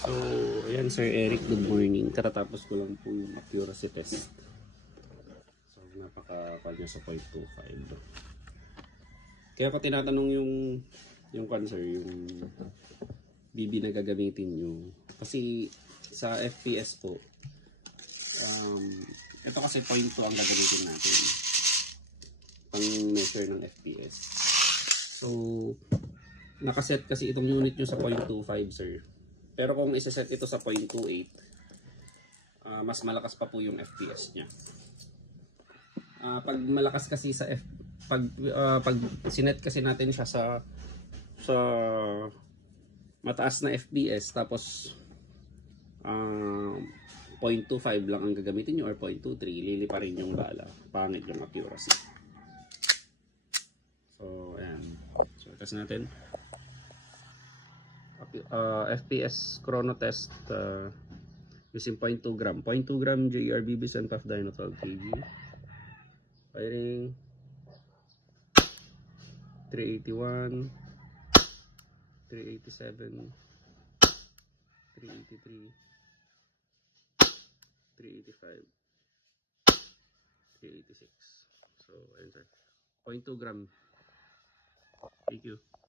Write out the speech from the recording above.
So, ayan Sir Eric, good morning. Katatapos ko lang po yung accuracy test. So, napaka-pal niya sa 0.25. Kaya ko tinatanong yung cancer, yung BB na gagamitin nyo. Kasi sa FPS po, ito kasi 0.2 ang gagamitin natin. Pang measure ng FPS. So, nakaset kasi itong unit nyo sa 0.25 sir. Pero kung isa-set ito sa 0.28, mas malakas pa po yung FPS niya. Pag malakas kasi sa pag sinet kasi natin siya sa mataas na FPS tapos 0.25 lang ang gagamitin nyo or 0.23, lili pa rin yung bala. Pangit yung accuracy. So, ayan. So, test natin. FPS chrono test using 0.2 gram. 0.2 gram JRBB Centaf Dyno 12 kg. Firing 381, 387, 383, 385, 386. So, ayun sir. 0.2 gram. Thank you.